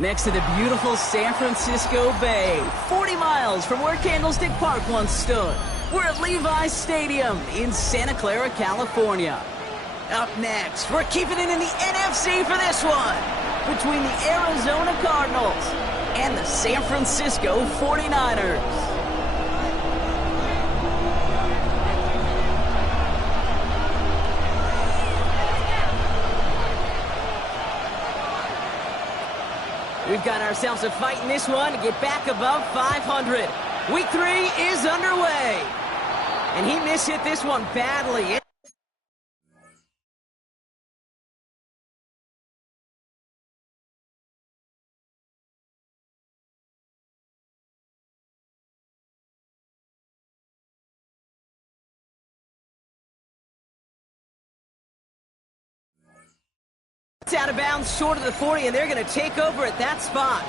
Next to the beautiful San Francisco Bay, 40 miles from where Candlestick Park once stood. We're at Levi's Stadium in Santa Clara, California. Up next, we're keeping it in the NFC for this one, between the Arizona Cardinals and the San Francisco 49ers. We've got ourselves a fight in this one to get back above 500. Week 3 is underway. And he mishit this one badly. It's out of bounds short of the 40, and they're going to take over at that spot.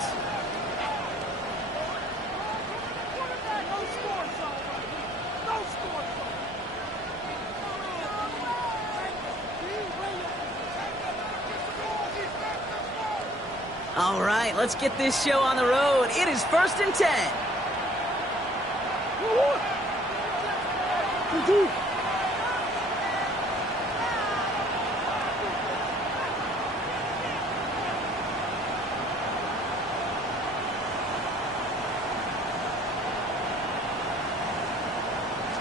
All right, let's get this show on the road. It is 1st and 10.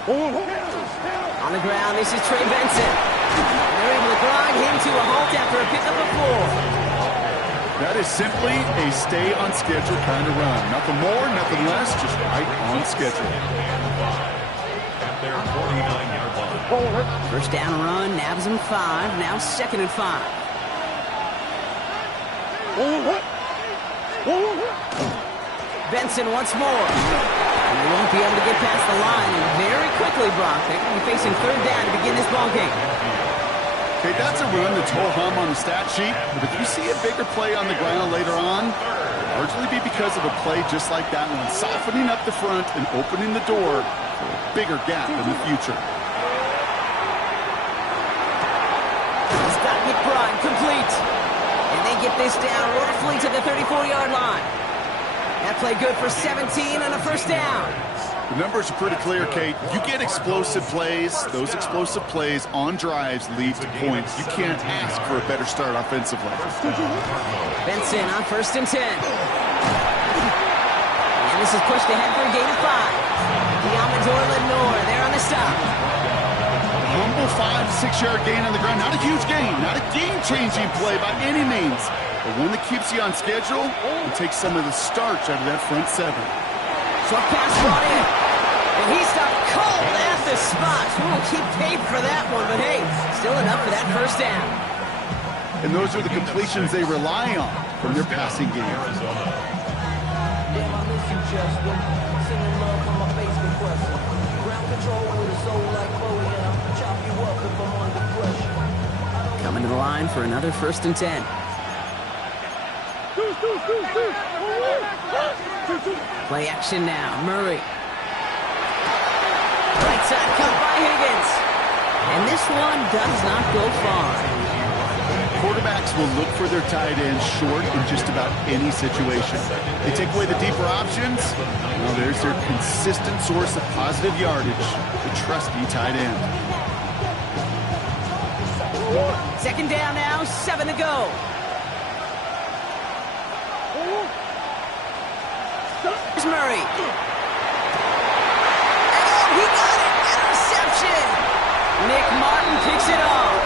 On the ground, this is Trey Benson. They're able to grind him to a halt after a pickup of 4. That is simply a stay-on-schedule kind of run. Nothing more, nothing less, just right on schedule. At their 49-yard line. First down run, nabs him 5, now 2nd and 5. Benson once more. And they won't be able to get past the line, and very quickly, Brock, they're going to be facing 3rd down to begin this ballgame. Okay, that's a run that's ho-hum on the stat sheet, but if you see a bigger play on the ground later on, it'll largely be because of a play just like that one, softening up the front and opening the door for a bigger gap in the future. He's got McBride complete. And they get this down roughly to the 34-yard line. That play good for 17 and a 1st down. The numbers are pretty clear, Kate. You get explosive plays. Those explosive plays on drives lead to points. You can't ask for a better start offensively. Benson on 1st and 10. And this is pushed ahead for a gain of 5. Diamondor Lenore there on the stop. Humble 5 to 6 yard gain on the ground. Not a huge gain. Not a game-changing play by any means. But one that keeps you on schedule and takes some of the starch out of that front 7. Short pass brought in. And he stopped cold at the spot. We will keep paid for that one, but hey, still enough for that 1st down. And those are the completions they rely on from their passing game. Coming to the line for another 1st and 10. Play action now. Murray. Right side cut by Higgins. And this one does not go far. Quarterbacks will look for their tight ends short in just about any situation. They take away the deeper options. Well, there's their consistent source of positive yardage, the trusty tight end. 2nd down now, 7 to go. Here's Murray. Oh, he got it! Interception! Nick Martin picks it off.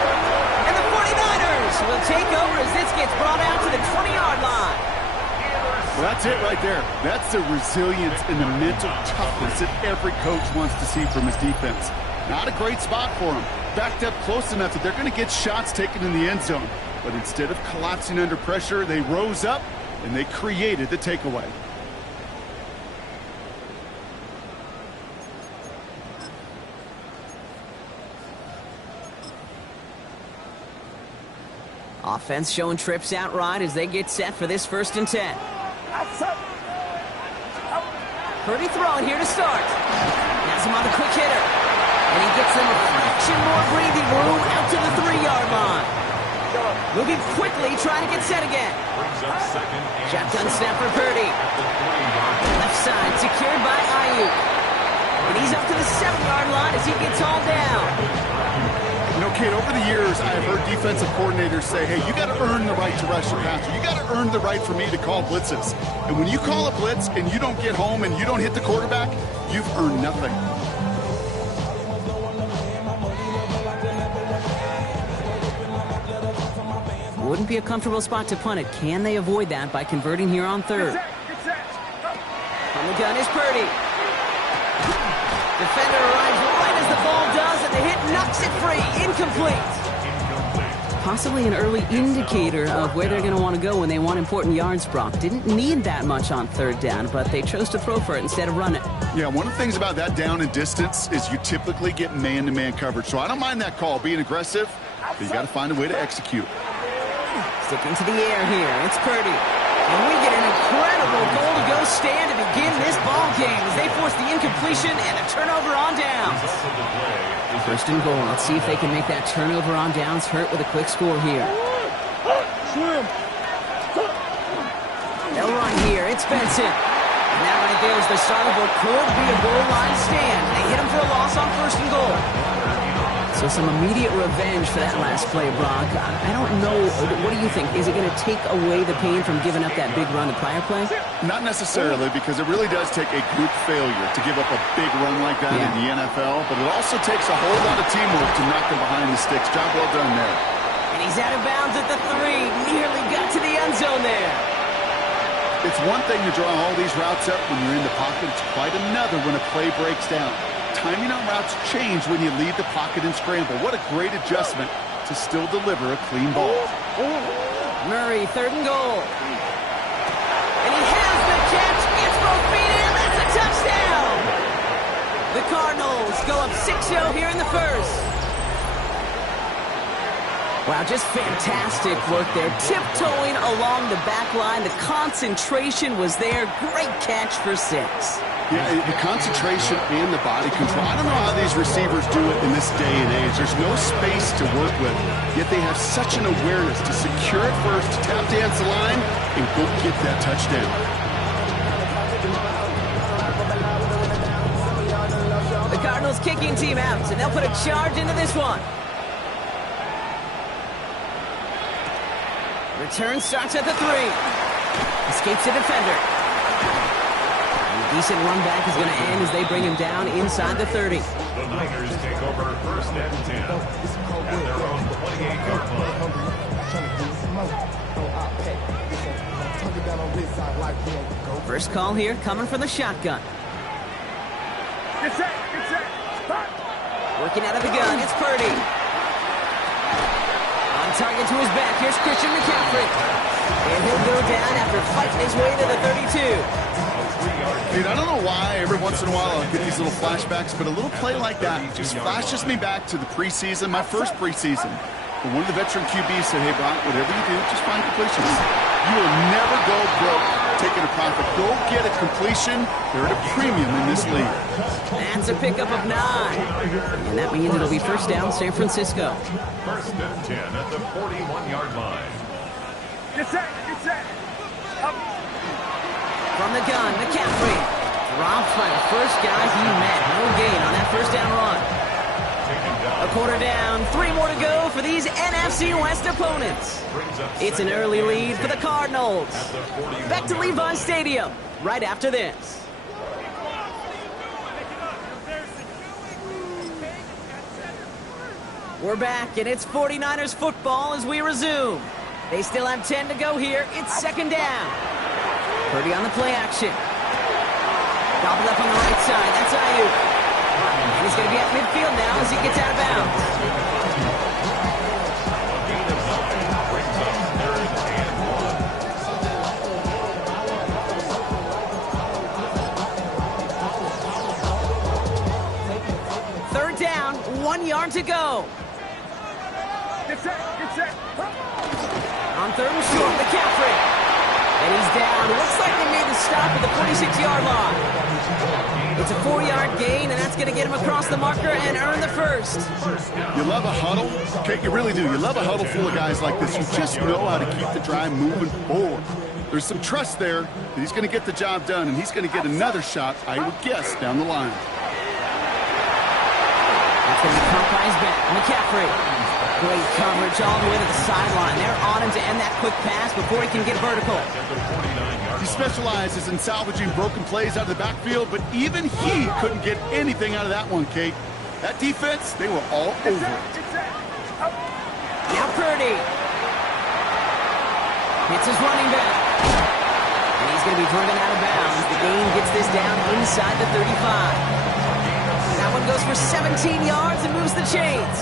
And the 49ers will take over as this gets brought out to the 20-yard line. Well, that's it right there. That's the resilience and the mental toughness that every coach wants to see from his defense. Not a great spot for him. Backed up close enough that they're going to get shots taken in the end zone. But instead of collapsing under pressure, they rose up and they created the takeaway. Offense showing trips out right as they get set for this 1st and 10. Purdy throwing here to start. Has him on the quick hitter. And he gets them a fraction more breathing room out to the 3-yard line. Moving quickly, trying to get set again. Shotgun snap for Purdy. Left side, secured by Ayuk. And he's up to the 7-yard line as he gets hauled down. You know, Kate, over the years, I've heard defensive coordinators say, hey, you got to earn the right to rush your passer. You got to earn the right for me to call blitzes. And when you call a blitz and you don't get home and you don't hit the quarterback, you've earned nothing. Wouldn't be a comfortable spot to punt it. Can they avoid that by converting here on third? On the gun is Purdy. Defender arrives right as the ball does, and the hit knocks it free. Incomplete. Possibly an early indicator of where they're going to want to go when they want important yards, Brock. Didn't need that much on third down, but they chose to throw for it instead of run it. Yeah, one of the things about that down and distance is you typically get man-to-man coverage. So I don't mind that call being aggressive, but you got to find a way to execute. Sticking to the air here, it's Purdy. And we get an incredible goal-to-go stand to begin this ball game as they force the incompletion and a turnover on downs. First and goal. Let's see if they can make that turnover on downs hurt with a quick score here. They'll run here. It's Benson. And that right there is the start of what could be a goal line stand. They hit him for a loss on first and goal. So some immediate revenge for that last play, Brock. I don't know. What do you think? Is it going to take away the pain from giving up that big run the prior play? Not necessarily, because it really does take a group failure to give up a big run like that in the NFL. But it also takes a whole lot of teamwork to knock them behind the sticks. Job well done there. And he's out of bounds at the 3. Nearly got to the end zone there. It's one thing to draw all these routes up when you're in the pocket. It's quite another when a play breaks down. Timing on routes change when you leave the pocket and scramble. What a great adjustment to still deliver a clean ball. Murray, third and goal. And he has the catch. Gets both feet in. That's a touchdown. The Cardinals go up 6-0 here in the first. Wow, just fantastic work there. Tiptoeing along the back line. The concentration was there. Great catch for 6. Yeah, the concentration and the body control. I don't know how these receivers do it in this day and age. There's no space to work with, yet they have such an awareness to secure it first, to tap dance the line, and go get that touchdown. The Cardinals kicking team out, and they'll put a charge into this one. Return starts at the 3. Escapes the defender. Decent run back is going to end as they bring him down inside the 30. The Niners take over first and 10 at their own 28-yard line. First call here coming from the shotgun. Working out of the gun, it's Purdy. On target to his back, here's Christian McCaffrey. And he'll go down after fighting his way to the 32. Dude, I don't know why every once in a while I'll get these little flashbacks, but a little play like that just flashes me back to the preseason, my first preseason. And one of the veteran QBs said, hey, Brock, whatever you do, just find completions. You will never go broke taking a profit. Go get a completion. They're at a premium in this league. That's a pickup of 9. And that means it'll be first down, San Francisco. First and 10 at the 41-yard line. Get set, get set. Up. From the gun, McCaffrey. Dropped by the first guy he met. No gain on that first down run. A quarter down, 3 more to go for these NFC West opponents. It's an early lead for the Cardinals. Back to Levi Stadium right after this. We're back, and it's 49ers football as we resume. They still have 10 to go here. It's second down. Purdy on the play action. Gobbled up on the right side. That's Ayuk. And he's going to be at midfield now as he gets out of bounds. Third down, 1 yard to go. Get set, get set. On third and short, McCaffrey. And he's down. It looks like they made the stop at the 46-yard line. It's a 4-yard gain, and that's going to get him across the marker and earn the first. You love a huddle? Okay, you really do. You love a huddle full of guys like this. You just know how to keep the drive moving forward. There's some trust there that he's going to get the job done, and he's going to get another shot, I would guess, down the line. That's going to be caught by his back. McCaffrey. Great coverage all the way to the sideline. They're on him to end that quick pass before he can get vertical. He specializes in salvaging broken plays out of the backfield, but even he couldn't get anything out of that one, Kate. That defense, they were all over it. Now Purdy. Hits his running back. And he's going to be driven out of bounds. The gain gets this down inside the 35. That one goes for 17 yards and moves the chains.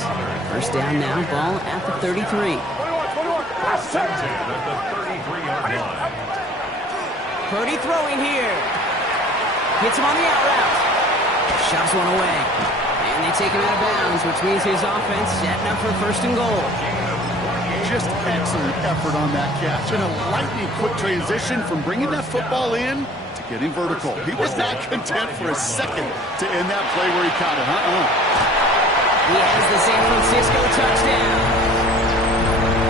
First down now, ball at the 33. First and 10 at the 33-yard line. Purdy throwing here. Hits him on the out route. Shoves one away. And they take him out of bounds, which means his offense setting up for first and goal. Just excellent effort on that catch. And a lightning quick transition from bringing that football in to getting vertical. He was not content for a second to end that play where he caught it. He has the San Francisco touchdown.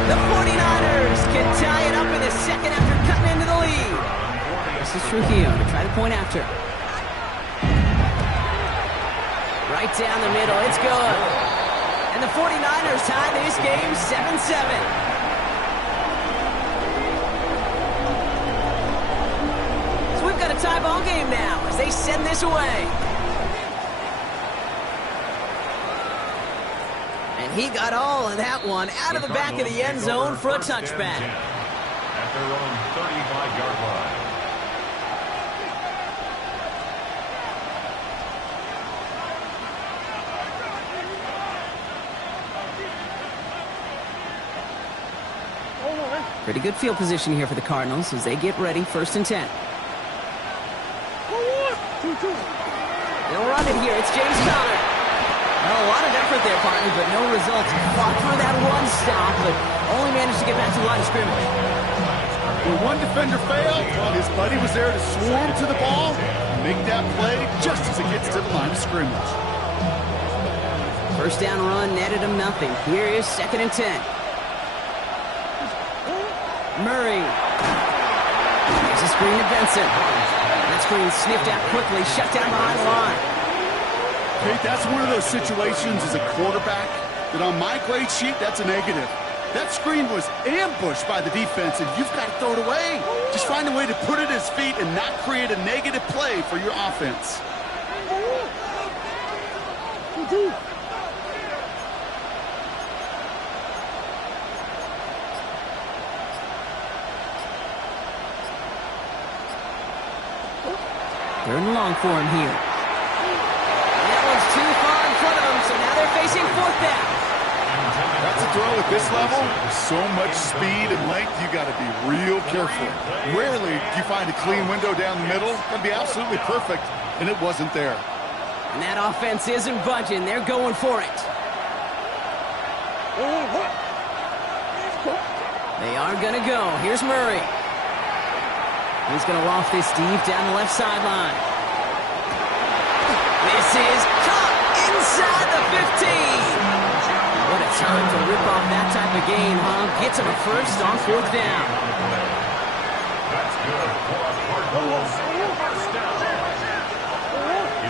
The 49ers can tie it up in a second after cutting into the lead. This is Trujillo to try the point after. Right down the middle. It's good. And the 49ers tie this game 7-7. So we've got a tie ball game now as they send this away. And he got all of that one out of the back of the end zone for a touchback. At their own 35-yard line. Pretty good field position here for the Cardinals as they get ready, first and 10. They'll run it here. It's James Conner. Well, a lot of effort there, partner, but no results. Fought through that one stop, but only managed to get back to the line of scrimmage. When one defender failed, his buddy was there to swarm to the ball and make that play just as it gets to the line of scrimmage. First down run netted him nothing. Here is second and 10. Murray. There's a screen to Benson. That screen sniffed out quickly, shut down behind the line. Kate, that's one of those situations as a quarterback that on my grade sheet, that's a negative. That screen was ambushed by the defense, and you've got to throw it away. Just find a way to put it at his feet and not create a negative play for your offense. Third and long for him here. That one's too far in front of him, so now they're facing fourth down. That's a throw at this level. With so much speed and length, you got to be real careful. Rarely do you find a clean window down the middle. That'd be absolutely perfect, and it wasn't there. And that offense isn't budging. They're going for it. They are going to go. Here's Murray. He's going to loft this deep down the left sideline. This is caught inside the 15. What a time to rip off that type of game, huh? Gets him a first on fourth down. That's good for a Cardinals first down.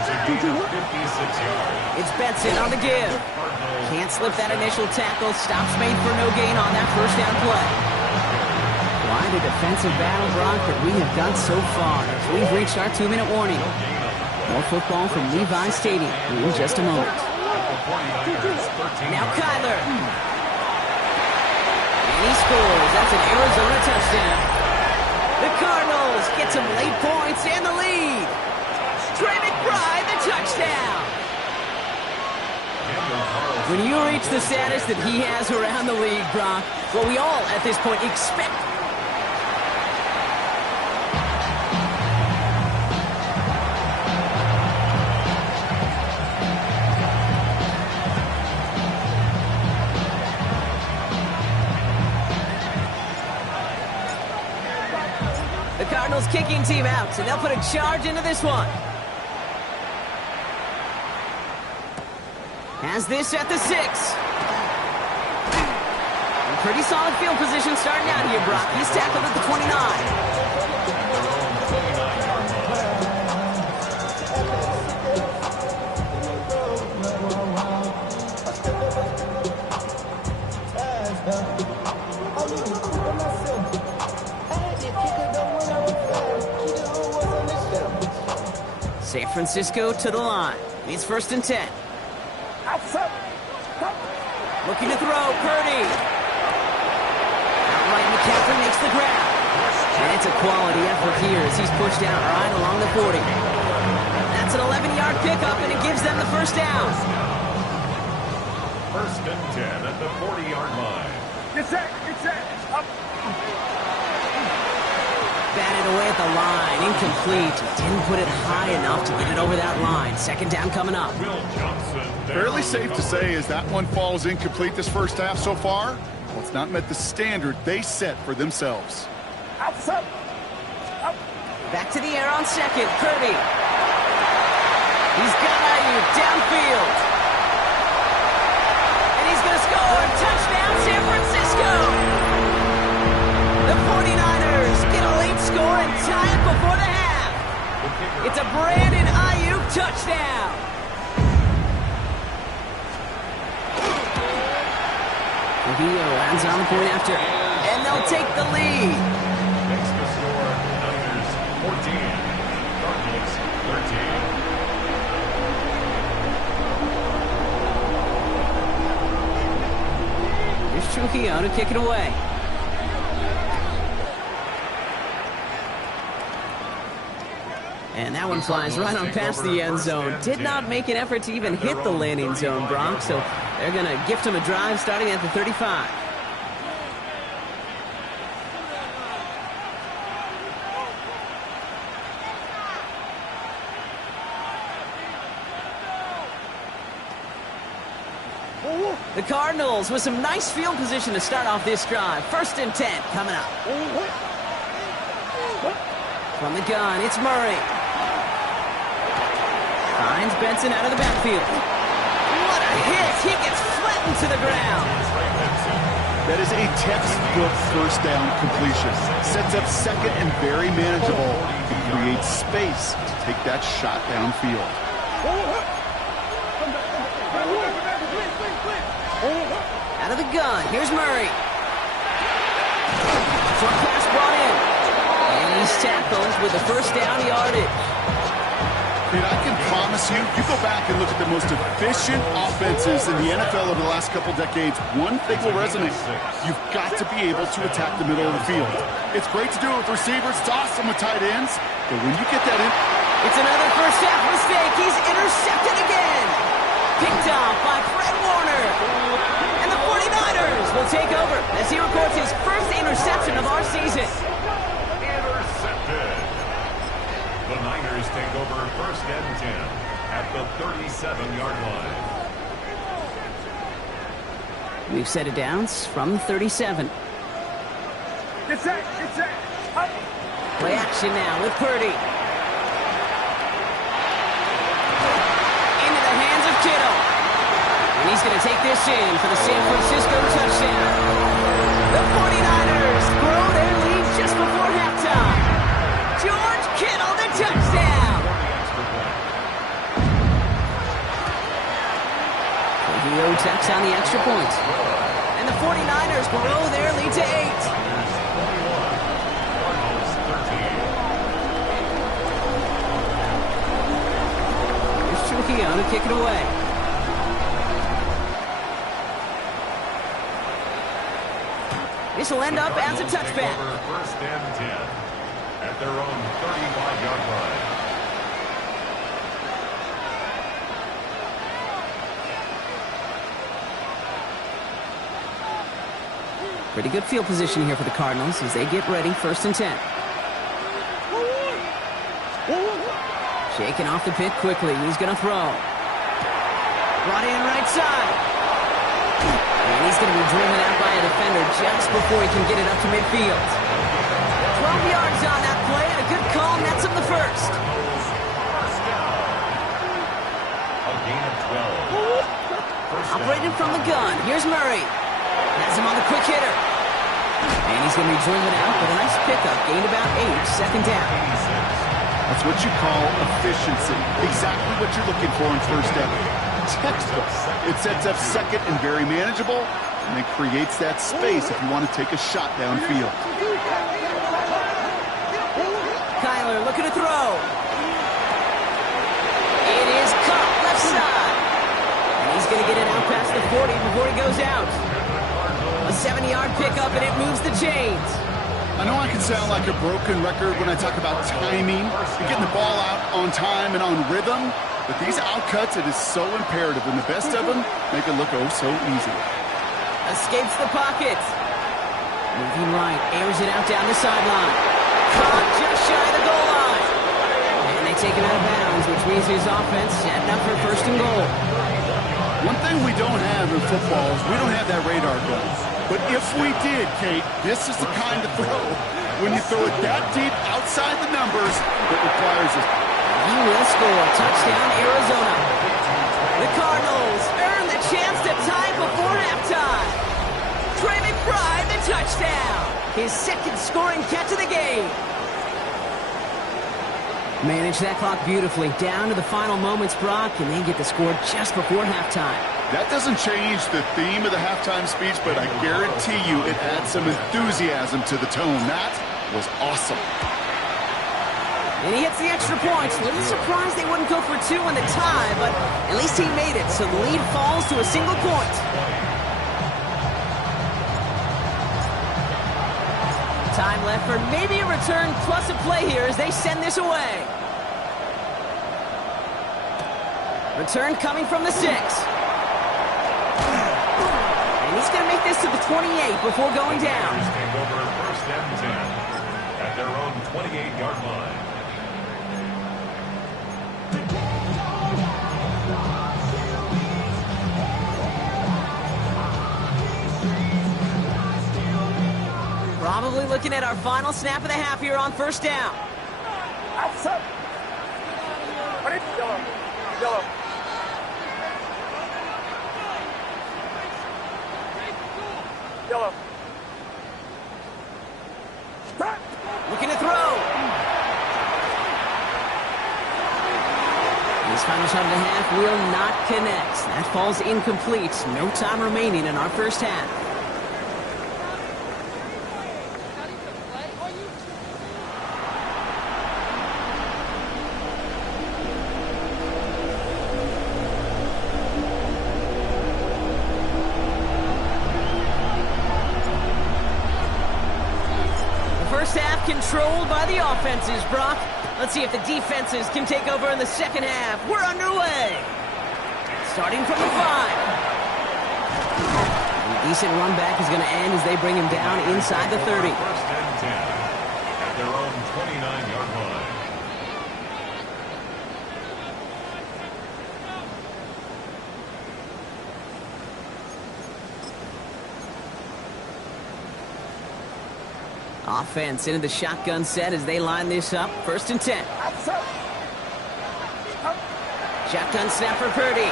It's a gain of 56 yards. It's Benson on the give. Can't slip that initial tackle. Stops made for no gain on that first down play. Quite a defensive battle, Brock, that we have got so far as we've reached our 2-minute warning. More football from Levi Stadium in just a moment. Now Kyler. And he scores. That's an Arizona touchdown. The Cardinals get some late points and the lead. Trey McBride, the touchdown. When you reach the status that he has around the league, Brock, what we all at this point expect. The Cardinals kicking team out, and they'll put a charge into this one. Has this at the 6. Pretty solid field position starting out here, Brock. He's tackled at the 29. San Francisco to the line. It's 1st and 10. Looking to throw, Purdy. Outright McCaffrey makes the grab. And it's a quality effort here as he's pushed out right along the 40. That's an 11-yard pickup, and it gives them the first down. 1st and 10 at the 40-yard line. Get set. Up. Batted away at the line, incomplete. Didn't put it high enough to get it over that line. 2nd down coming up. Will Johnson. Fairly safe to say as that one falls incomplete this first half so far. Well, it's not met the standard they set for themselves. Up. Back to the air on 2nd. Purdy. He's got Ayuk downfield. And he's going to score. Touchdown, San Francisco. The 49ers get a late score and tie it before the half. It's a Brandon Ayuk touchdown. Trujillo lands on the point after, and they'll take the lead. Next to score, Niners 14, Cardinals 13. Here's Trujillo to kick it away. And that one flies right on past the end zone. Did not make an effort to even hit the landing zone, Brock, so they're going to gift him a drive starting at the 35. The Cardinals with some nice field position to start off this drive. 1st and 10 coming up. From the gun, it's Murray. Finds Benson out of the backfield. What a hit! He gets flattened to the ground. That is a textbook first down completion. Sets up 2nd and very manageable. It creates space to take that shot downfield. Out of the gun, here's Murray. Short pass brought in. And he's tackled with the first down yardage. And I can promise you, you go back and look at the most efficient offenses in the NFL over the last couple decades, one thing will resonate. You've got to be able to attack the middle of the field. It's great to do it with receivers. It's awesome with tight ends. But when you get that in... It's another first half mistake. He's intercepted again. Picked off by Fred Warner. And the 49ers will take over as he records his first interception of our season. Intercepted. The Niners take over 1st and 10 at the 37-yard line. We've set it down from the 37. Get set. Up. Play action now with Purdy. Into the hands of Kittle. And he's going to take this in for the San Francisco touchdown. The 49ers grow their lead just before halftime. George Kittle, the touchdown. Trujillo tacks on the extra point. And the 49ers grow their lead to 8. Here's Trujillo to kick it away. This will end up as a touchback. 1st and 10 at their own 35-yard line. Pretty good field position here for the Cardinals as they get ready. 1st and 10. Shaking off the pick quickly. He's going to throw. Brought in right side. And he's going to be driven out by a defender just before he can get it up to midfield. 12 yards on that play and a good call nets him the first. First down. A gain of 12. Operating from the gun. Here's Murray. Has him on the quick hitter. And he's going to be driven out with a nice pickup. Gained about 8, second down. That's what you call efficiency. Exactly what you're looking for in first down. Textbook. It sets up second and very manageable, and it creates that space if you want to take a shot downfield. Kyler looking to throw. It is caught left side. And he's going to get it out past the 40 before he goes out. A 70-yard pickup, and it moves the chains. I know I can sound like a broken record when I talk about timing and getting the ball out on time and on rhythm, but these outcuts, it is so imperative, and the best of them make it look oh so easy. Escapes the pocket. Moving right, airs it out down the sideline. Caught just shy of the goal line. And they take him out of bounds, which means his offense setting up for first and goal. One thing we don't have in football is we don't have that radar gun. But if we did, Kate, this is the kind of throw. When you throw it that deep outside the numbers, it requires a... He will score. Touchdown, Arizona. The Cardinals earn the chance to tie before halftime. Trey McBride, the touchdown. His second scoring catch of the game. Manage that clock beautifully. Down to the final moments, Brock, and they get the score just before halftime. That doesn't change the theme of the halftime speech, but I guarantee you it adds some enthusiasm to the tone. That was awesome. And he hits the extra points. A little surprised they wouldn't go for 2 in the tie, but at least he made it, so the lead falls to a single point. Time left for maybe a return plus a play here as they send this away. Return coming from the 6. And he's going to make this to the 28 before going down. Take over first and 10 at their own 28-yard line. Probably looking at our final snap of the half here on first down. Outside. Yellow. Yellow. Yellow. Looking to throw. His final shot of the half will not connect. That falls incomplete. No time remaining in our first half. First half controlled by the offenses, Brock. Let's see if the defenses can take over in the second half. We're underway. Starting from the 5. A decent run back is going to end as they bring him down inside the 30. First and 10 at their own 29-yard line. Offense into the shotgun set as they line this up. First and 10. Shotgun snap for Purdy.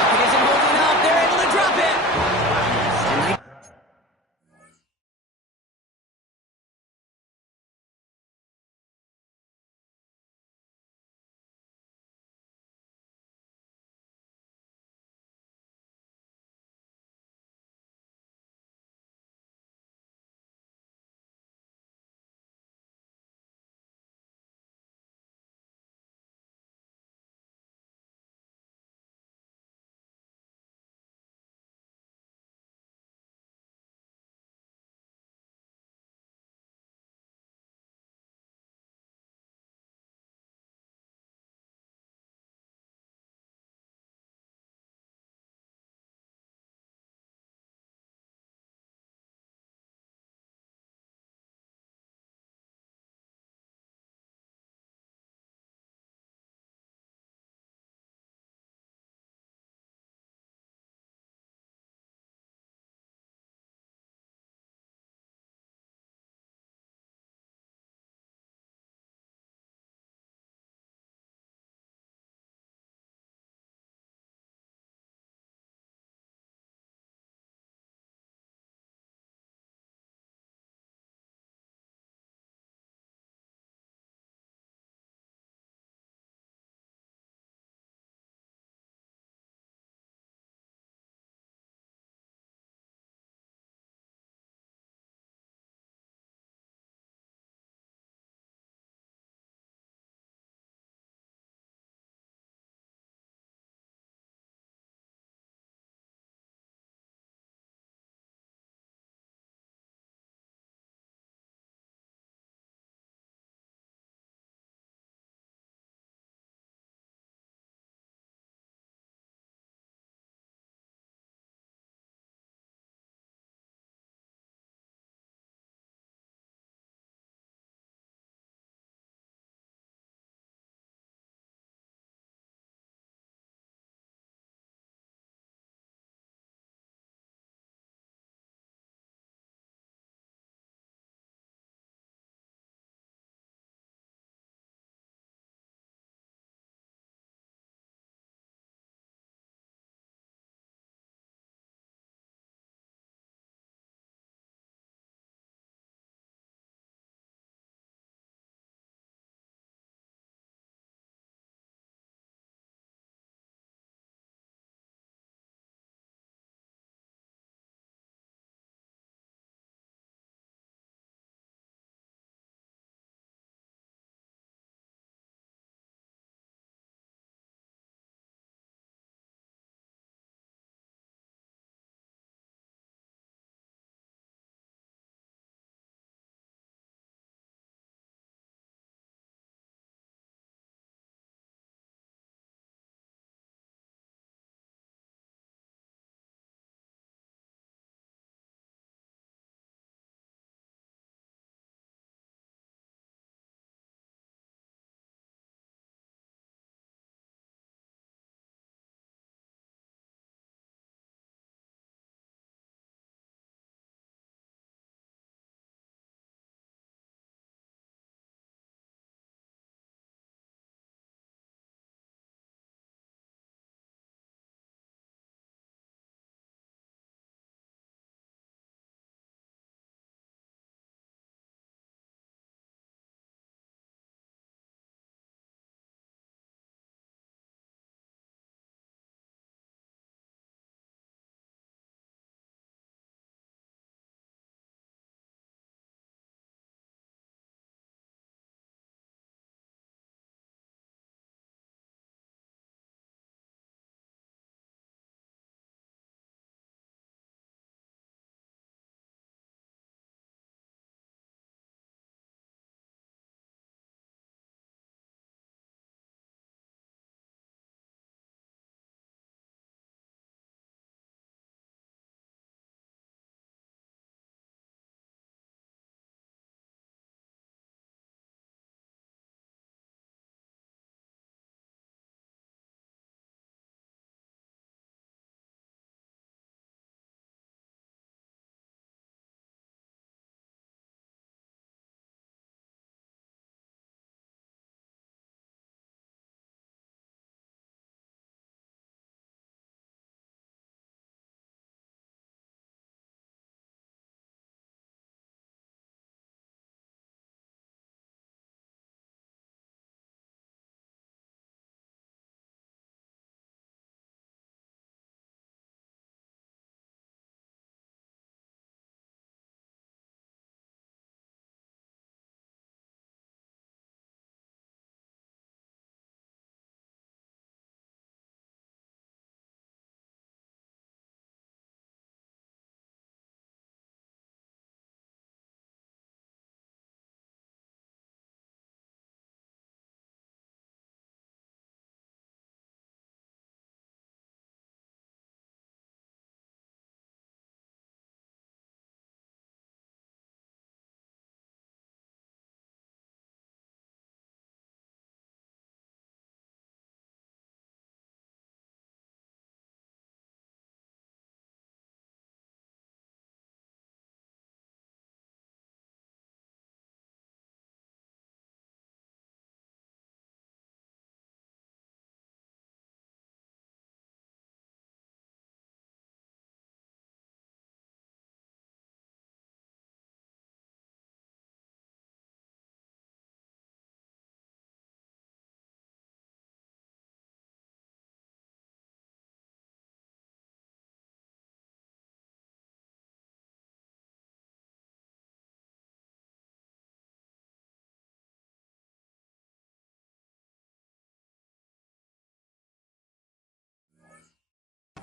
Pocket isn't holding up. They're able to drop it.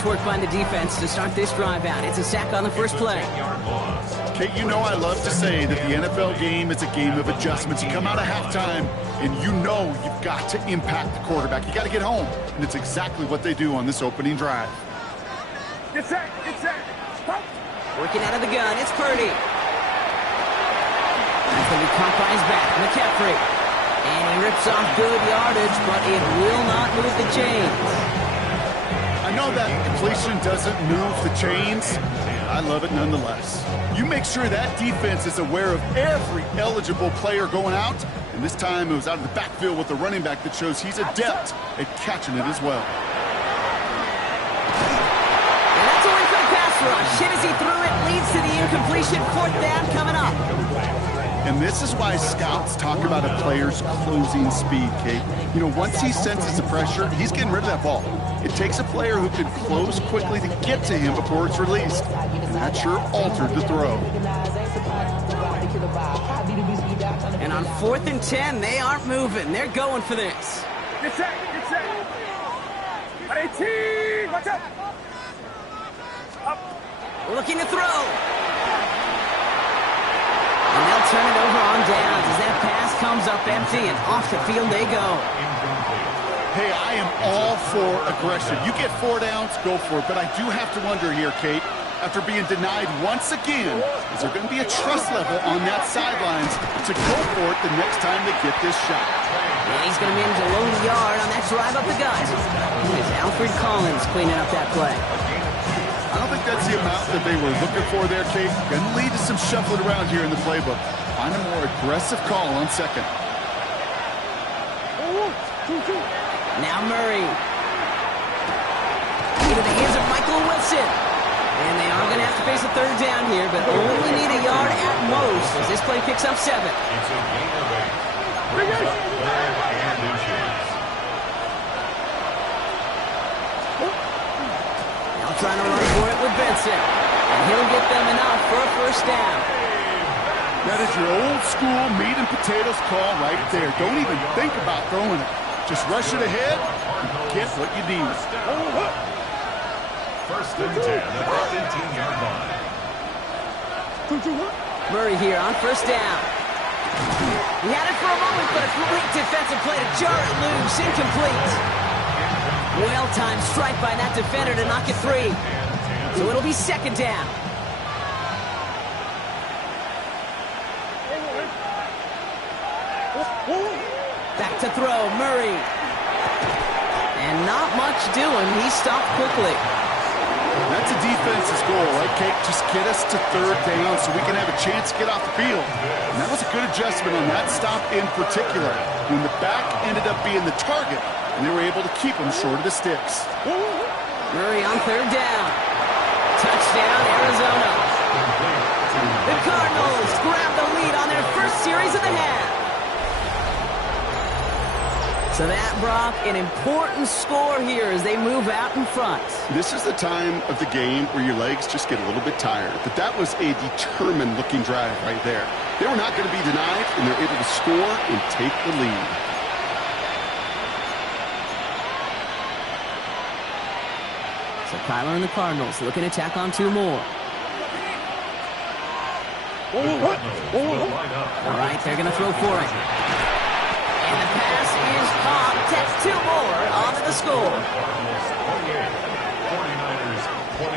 Nice work by the defense to start this drive out. It's a sack on the first play. Kate, you know I love to say that the NFL game is a game of adjustments. You come out of halftime, and you know you've got to impact the quarterback. You got to get home, and it's exactly what they do on this opening drive. Get set. Stop. Working out of the gun, it's Purdy. He's going to be caught by his back, McCaffrey. And he rips off good yardage, but it will not move the chains. I know that completion doesn't move the chains. I love it nonetheless. You make sure that defense is aware of every eligible player going out. And this time it was out of the backfield with the running back that shows he's adept at catching it as well. And that's a win for the pass rush. Hit as he threw it, leads to the incompletion. 4th down coming up. And this is why scouts talk about a player's closing speed, Kate. You know, once he senses the pressure, he's getting rid of that ball. It takes a player who can close quickly to get to him before it's released. And that sure altered the throw. And on 4th and 10, they aren't moving. They're going for this. Get set. 18. Watch out. Up. Looking to throw. And they'll turn it over on downs as that pass comes up empty, and off the field they go. Hey, I am all for aggression. You get 4 downs, go for it. But I do have to wonder here, Kate, after being denied once again, is there going to be a trust level on that sidelines to go for it the next time they get this shot? And he's going to manage a low yard on that drive up the gut. It's Alfred Collins cleaning up that play. I don't think that's the amount that they were looking for there, Kate. Going to lead to some shuffling around here in the playbook. Find a more aggressive call on second. Now Murray. Into the hands of Michael Wilson. And they are going to have to face a 3rd down here, but only need a yard at most as this play picks up 7. It's a gain of 8. And inches. Now trying to run for it with Benson. And he'll get them enough for a 1st down. That is your old school meat and potatoes call right there. Don't even think about throwing it. Just rush it ahead and get what you need. 1st and 10 at the 15-yard line. Murray here on 1st down. He had it for a moment, but a great defensive play to jar it loose. Incomplete. Well-timed strike by that defender to knock it free. So it'll be 2nd down. Back to throw, Murray. And not much doing. He stopped quickly. That's a defense's goal, right, Kate? Just get us to 3rd down so we can have a chance to get off the field. And that was a good adjustment on that stop in particular, when the back ended up being the target, and they were able to keep him short of the sticks. Murray on 3rd down. Touchdown, Arizona. The Cardinals grab the lead on their first series of the half. So that, Brock, an important score here as they move out in front. This is the time of the game where your legs just get a little bit tired. But that was a determined-looking drive right there. They were not going to be denied, and they're able to score and take the lead. So Kyler and the Cardinals looking to tack on 2 more. All right, they're going to throw for it. And the pass is caught. That's 2 more onto the score.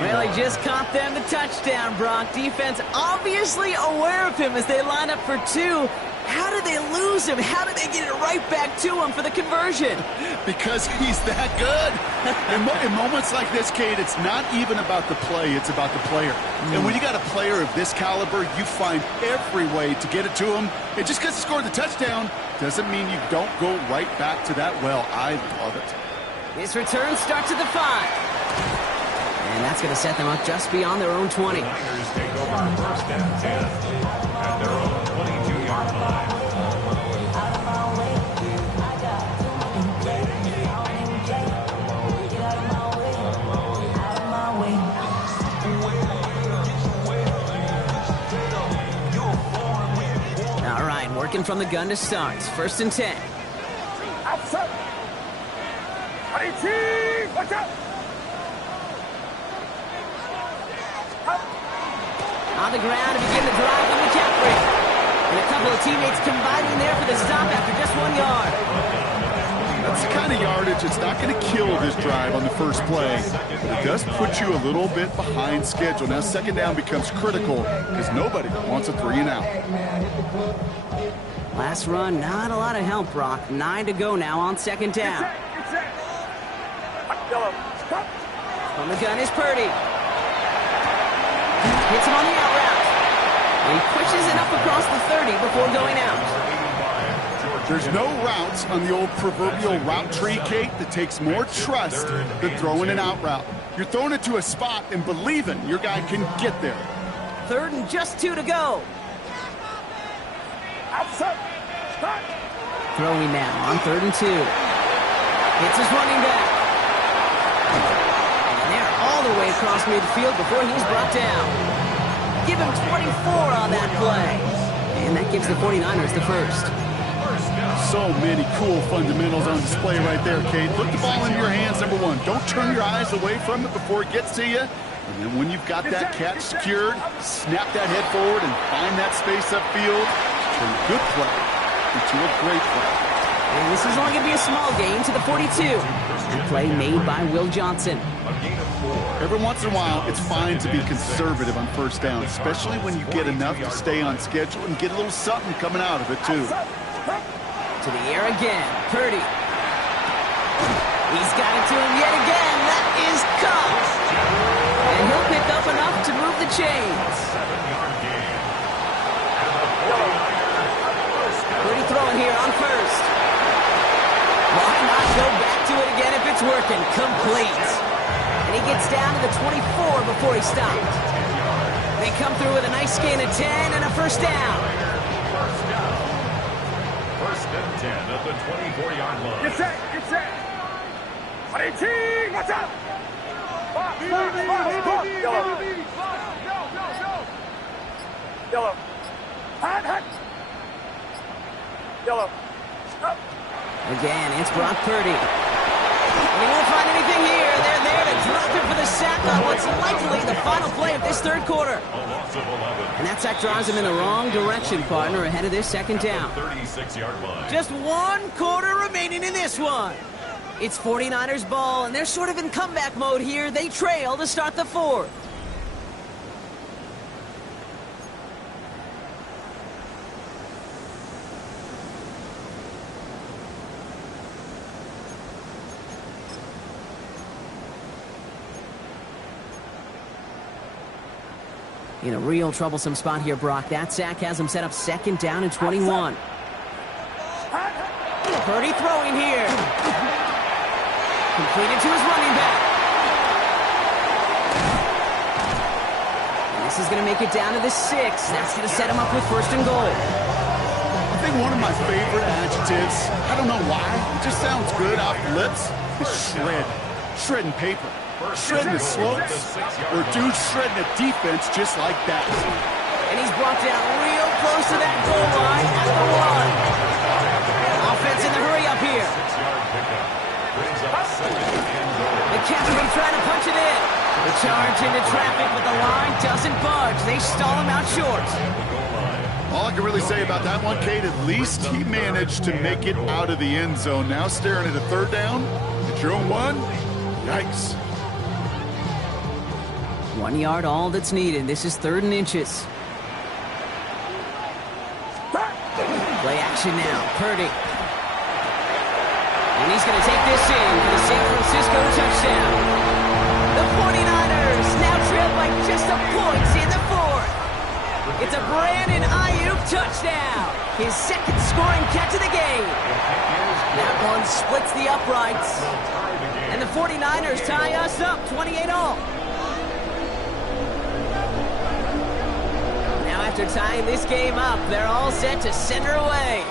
Well, he just caught them the touchdown, Brock. Defense obviously aware of him as they line up for 2. How did they lose him? How did they get it right back to him for the conversion? Because he's that good. In moments like this, Kate, it's not even about the play, it's about the player. And when you got a player of this caliber, you find every way to get it to him. And just because he scored the touchdown doesn't mean you don't go right back to that well. I love it. This return starts at the 5. And that's going to set them up just beyond their own 20. The Niners take over 1st and 10 at their own 22-yard line. All right, working from the gun to start. 1st and 10. Outside. 18. Watch out. On the ground to begin the drive from McCaffrey. And a couple of teammates combining there for the stop after just 1 yard. That's the kind of yardage it's not going to kill this drive on the first play. But it does put you a little bit behind schedule. Now second down becomes critical because nobody wants a 3 and out. Last run, not a lot of help, Brock. 9 to go now on second down. On the gun is Purdy. Hits him on the out route. And he pushes it up across the 30 before going out. There's no routes on the old proverbial route tree, Kate, that takes more trust than throwing an out route. You're throwing it to a spot and believing your guy can get there. 3rd and just 2 to go. Throwing now on 3rd and 2. Hits his running back. And they're all the way across midfield before he's brought down. Give him 24 on that play. And that gives the 49ers the first. So many cool fundamentals on display right there, Kate. Put the ball into your hands, number one. Don't turn your eyes away from it before it gets to you. And then when you've got that catch secured, snap that head forward and find that space upfield. From a good play into a great play. And this is only going to be a small gain to the 42. The play made by Will Johnson. Every once in a while, it's fine to be conservative on first down, especially when you get enough to stay on schedule and get a little something coming out of it, too. To the air again, Purdy. He's got it to him yet again. That is caught. And he'll pick up enough to move the chains. Purdy throwing here on first. Why not go back to it again if it's working? Complete. And he gets down to the 24 before he stopped. They come through with a nice gain of 10 and a first down. First and 10 at the 24-yard line. Get set, get set. 18, watch out. Box, yellow. Yellow. Hot. Yellow. Up. Again, it's Brock Purdy. And he won't find anything here. They're there to drop him for the sack on what's likely the final play of this third quarter. And that sack drives him in the wrong direction, partner, ahead of this second down. 36-yard line. Just 1 quarter remaining in this one. It's 49ers ball, and they're sort of in comeback mode here. They trail to start the fourth. In a real troublesome spot here, Brock. That sack has him set up second down and 21. Purdy throwing here. Completed to his running back. And this is going to make it down to the 6. That's going to set him up with first and goal. I think one of my favorite adjectives, I don't know why, it just sounds good off the lips, is shred. Shredding paper. Shredding the slopes, or dude shredding a defense just like that. And he's brought down real close to that goal line at the 1. Offense in the hurry up here. McCaffrey trying to punch it in. The charge into traffic, but the line doesn't budge. They stall him out short. All I can really say about that one, Kate, at least he managed to make it out of the end zone. Now staring at a third down, at your own 1, yikes. 1 yard, all that's needed. This is 3rd and inches. Play action now. Purdy. And he's going to take this in for the San Francisco touchdown. The 49ers now trail by just a point in the 4th. It's a Brandon Ayuk touchdown. His second scoring catch of the game. That one splits the uprights. And the 49ers tie us up 28-all. After tying this game up, they're all set to center away.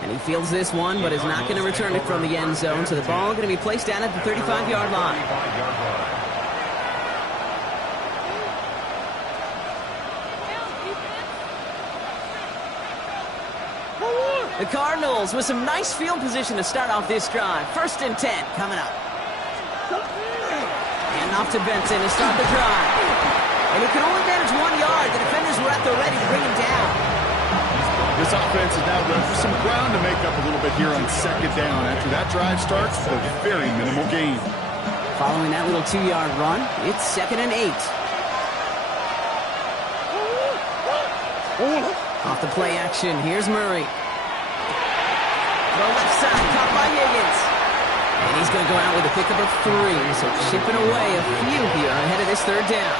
And he fields this one, but is not going to return it from the end zone, so the ball going to be placed down at the 35-yard line. The Cardinals with some nice field position to start off this drive. 1st and 10 coming up. And off to Benson to start the drive. And he can only manage 1 yard. The defenders were at the ready to bring him down. This offense is now going for some ground to make up a little bit here on second down. After that drive starts, a very minimal gain. Following that little 2-yard run, it's 2nd and 8. Off the play action, here's Murray. The left side, caught by Higgins. And he's going to go out with a pickup of 3, so chipping away a few here ahead of this 3rd down.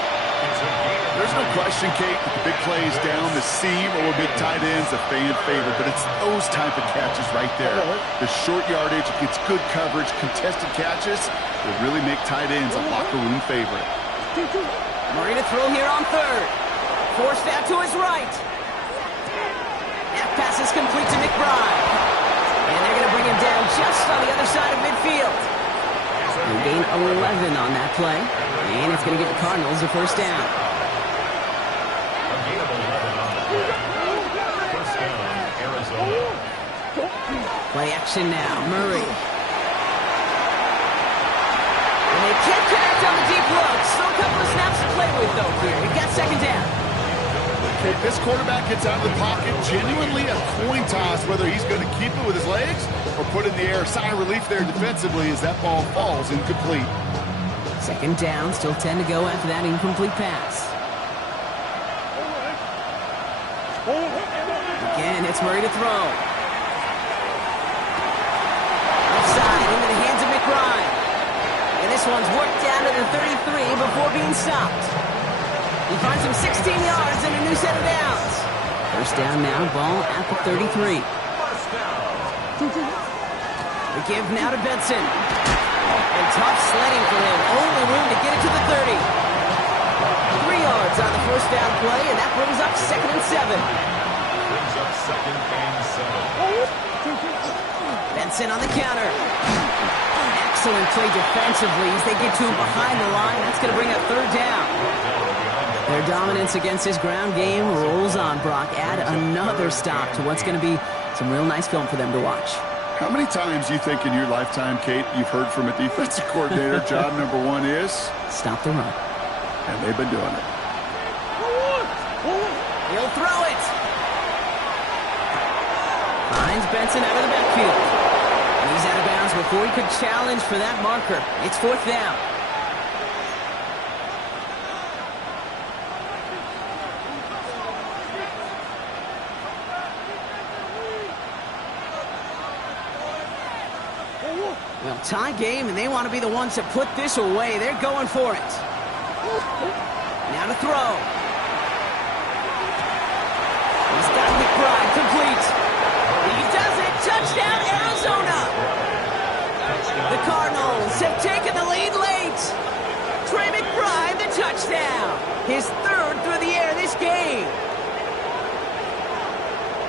There's no question, Kate, that the big plays down the seam or big tight ends a fan favorite, but it's those type of catches right there. The short yardage, gets good coverage, contested catches will really make tight ends a locker room favorite. Murray to throw here on 3rd. Forced out to his right. That pass is complete to McBride. And they're going to bring him down just on the other side of midfield. They gain 11 on that play. And it's going to give the Cardinals a 1st down. A gain of 11 on the play. 1st down, Arizona. Play action now, Murray. And they can't connect on the deep look. Still a couple of snaps to play with, though, here. We've got 2nd down. If this quarterback gets out of the pocket, genuinely a coin toss whether he's going to keep it with his legs or put it in the air. Sigh of relief there defensively as that ball falls incomplete. 2nd down, still 10 to go after that incomplete pass. Again, it's Murray to throw. Offside into the hands of McBride. And this one's worked down to the 33 before being stopped. He finds him 16 yards and a new set of downs. 1st down now, ball at the 33. The give now to Benson. And tough sledding for him. Only room to get it to the 30. 3 yards on the 1st down play, and that brings up 2nd and 7. Brings up 2nd and 7. Benson on the counter. Excellent play defensively as they get to him behind the line. That's going to bring up 3rd down. Their dominance against his ground game rolls on, Brock. Add another stop to what's going to be some real nice film for them to watch. How many times do you think in your lifetime, Kate, you've heard from a defensive coordinator, job number 1 is? Stop the run. And they've been doing it. He'll throw it. Finds Benson out of the backfield. And he's out of bounds before he could challenge for that marker. It's 4th down. Well, tie game, and they want to be the ones to put this away. They're going for it. Now to throw. He's got McBride complete. He does it. Touchdown, Arizona. The Cardinals have taken the lead late. Trey McBride, the touchdown. His 3rd through the air this game.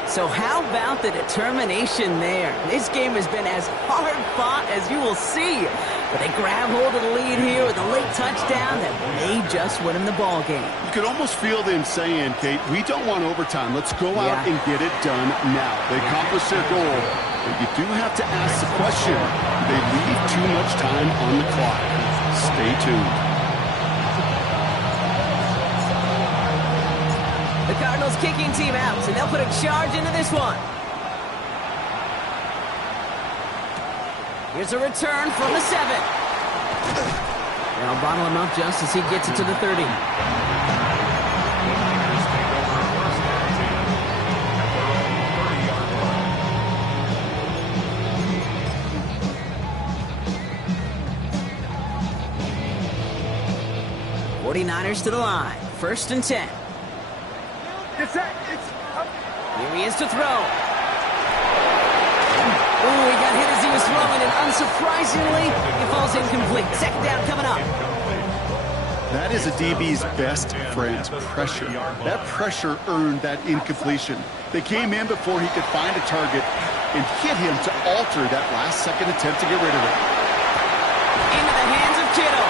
So how about the determination there? This game has been as hard fought as you will see. But they grab hold of the lead here with a late touchdown that may just win them the ball game. You could almost feel them saying, Kate, we don't want overtime. Let's go out and get it done now. They accomplished their goal. But you do have to ask the question, do they leave too much time on the clock? Stay tuned. The Cardinals kicking team out, and they'll put a charge into this one. Here's a return from the 7. They'll bottle him up just as he gets it to the 30. '49ers to the line. 1st and 10. Here he is to throw. Ooh, he got hit as he was throwing, and unsurprisingly, he falls incomplete. 2nd down coming up. That is a DB's best friend, pressure. That pressure earned that incompletion. They came in before he could find a target and hit him to alter that last-second attempt to get rid of it. Into the hands of Kittle.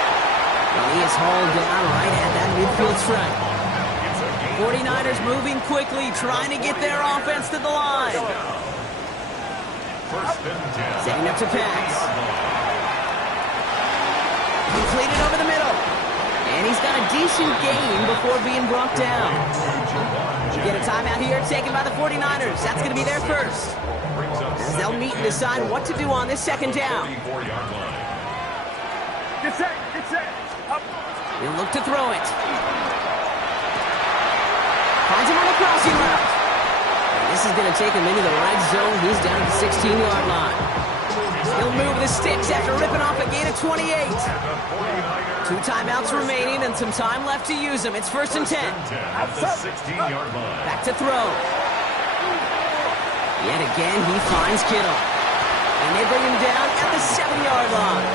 Well, he is hauled down right at that midfield stripe. 49ers moving quickly, trying to get their offense to the line. Setting up to pass. Completed over the middle. And he's got a decent gain before being brought down. Get a timeout here taken by the 49ers. That's going to be their first. As they'll meet and decide what to do on this second down. Get set, get set. Up. He'll look to throw it. Finds him on the crossing route. And this is going to take him into the red zone. He's down at the 16-yard line. He'll move the sticks after ripping off a gain of 28. 2 timeouts remaining and some time left to use them. It's 1st and 10. At the 16-yard line. Back to throw. Yet again, he finds Kittle. And they bring him down at the 7-yard line.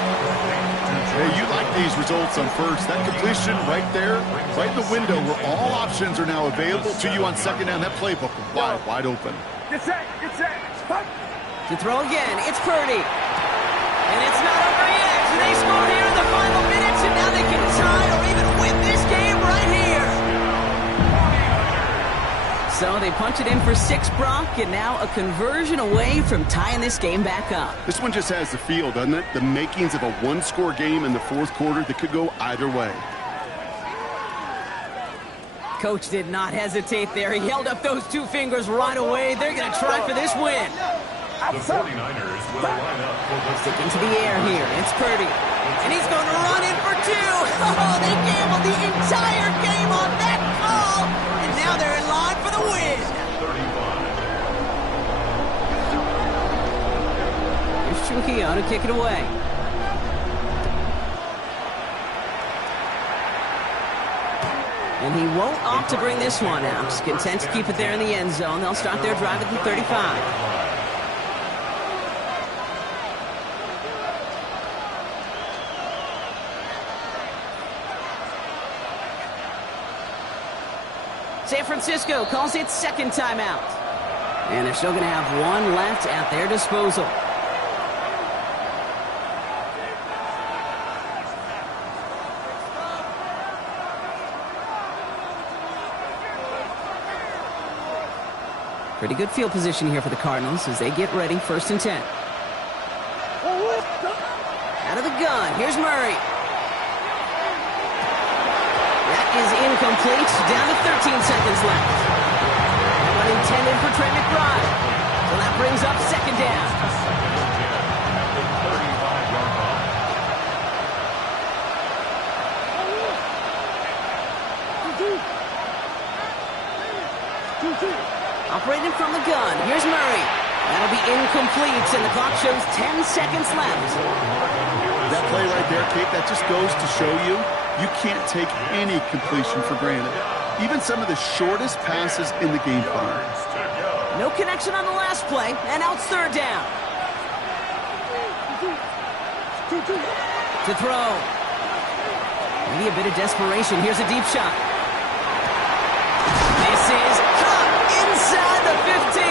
Hey, you like these results on first. That completion right there, right in the window where all options are now available to you on second down. That playbook wide open. Get set, get set. Up. To throw again, it's Purdy. And it's not over yet. They score here in the final minutes, and now they can tie or even win this game right here. So they punch it in for 6, Brock, and now a conversion away from tying this game back up. This one just has the feel, doesn't it? The makings of a one-score game in the fourth quarter that could go either way. Coach did not hesitate there. He held up those 2 fingers right away. They're going to try for this win. The 49ers will line up for the Stick into the air here. It's Purdy. And he's going to run in for 2. Oh, they gambled the entire game on that call. And now they're in line for the win. 35. Here's Trujillo to kick it away. And he won't opt to bring this one out. He's content to keep it there in the end zone. They'll start their drive at the 35. San Francisco calls it second timeout. And they're still going to have 1 left at their disposal. Pretty good field position here for the Cardinals as they get ready, 1st and 10. Out of the gun, here's Murray. Is incomplete, down to 13 seconds left. But intended for Trey McBride. So that brings up 2nd down. Operating from the gun, here's Murray. That'll be incomplete, and the clock shows 10 seconds left. That play right there, Kate, that just goes to show you can't take any completion for granted. Even some of the shortest passes in the game plan. No connection on the last play, and now it's 3rd down. To throw. Maybe a bit of desperation. Here's a deep shot. This is caught inside the 15.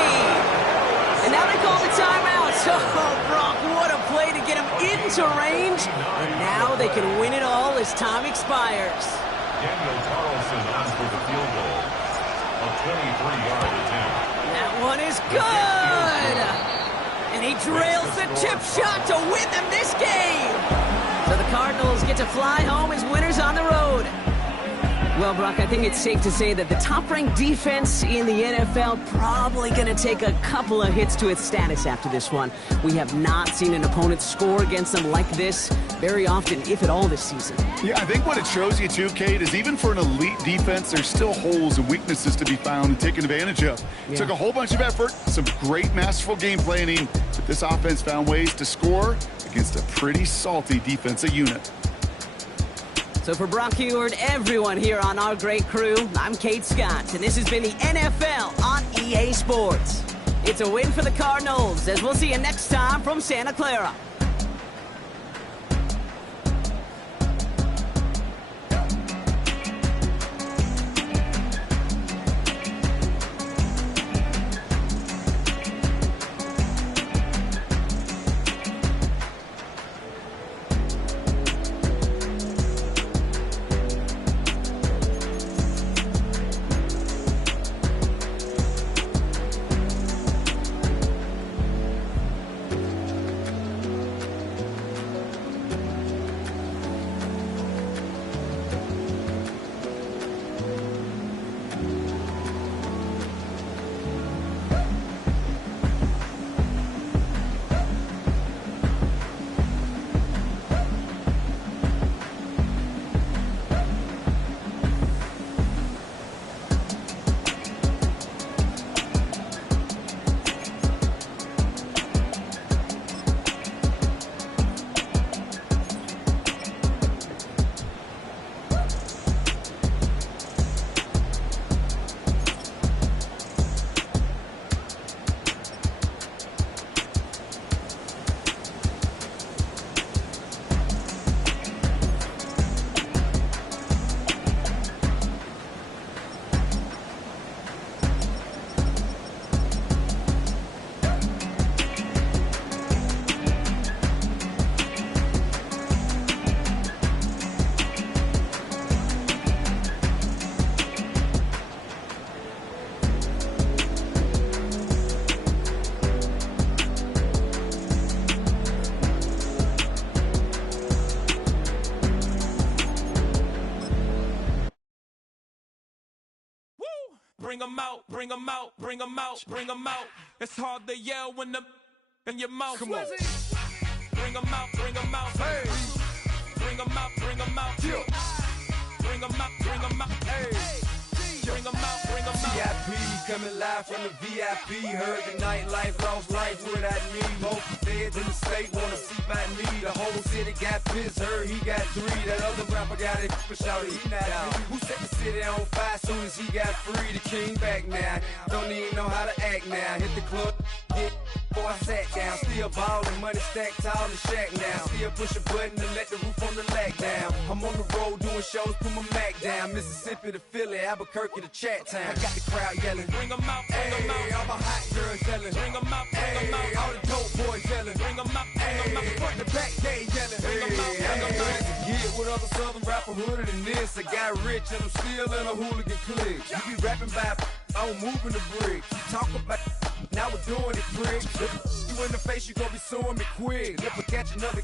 And now they call the timeout. Oh, Brock, what a play to get him into range. And now they can win it all as time expires. Daniel Carlson on for the field goal. A 23-yard attempt. That one is good. And he trails the chip shot to win them this game. So the Cardinals get to fly home as winners on the road. Well, Brock, I think it's safe to say that the top-ranked defense in the NFL probably going to take a couple of hits to its status after this one. We have not seen an opponent score against them like this very often, if at all, this season. Yeah, I think what it shows you, too, Kate, is even for an elite defense, there's still holes and weaknesses to be found and taken advantage of. Yeah. Took a whole bunch of effort, some great masterful game planning, but this offense found ways to score against a pretty salty defensive unit. So for Brock Huard, everyone here on our great crew, I'm Kate Scott, and this has been the NFL on EA Sports. It's a win for the Cardinals, as we'll see you next time from Santa Clara. bring 'em out, bring 'em out, bring 'em out, bring 'em out. It's hard to yell when the in your mouth. Come on. Bring 'em out, bring 'em out. Hey. Bring 'em out, bring 'em out. Yeah. Bring 'em out, bring 'em out. Hey. Bring 'em out, bring 'em out. VIP coming live from the VIP. Heard the nightlife, lost life without me. Most feds in the state wanna see by me. The whole city got pissed, heard he got 3. That other rapper got it for shouted, he not out. Who set the city on fire soon as he got free? The king back now, don't even know how to act now. Hit the club, get before I sat down. Still ballin', money stacked tall and shack now. Still push a button and let the roof on the lack down. I'm on the road doing shows, put my Mac down. Mississippi to Philly, Albuquerque to Chat Town. I got the crowd yelling. Bring 'em out, bring 'em out. Hey, all my hot girls yelling. Bring 'em out, bring 'em Hey, out. all the dope boys yelling. Bring 'em out, bring 'em Hey, out. front to back, they yelling. Bring 'em out, bring 'em out. To get with other southern rapper hooded than this. I got rich and I'm still in a hooligan clique. You be rapping by, I'm moving the bricks. You talk about, now we're doing it, prick. You in the face, you gon' be suing me quick. If I catch another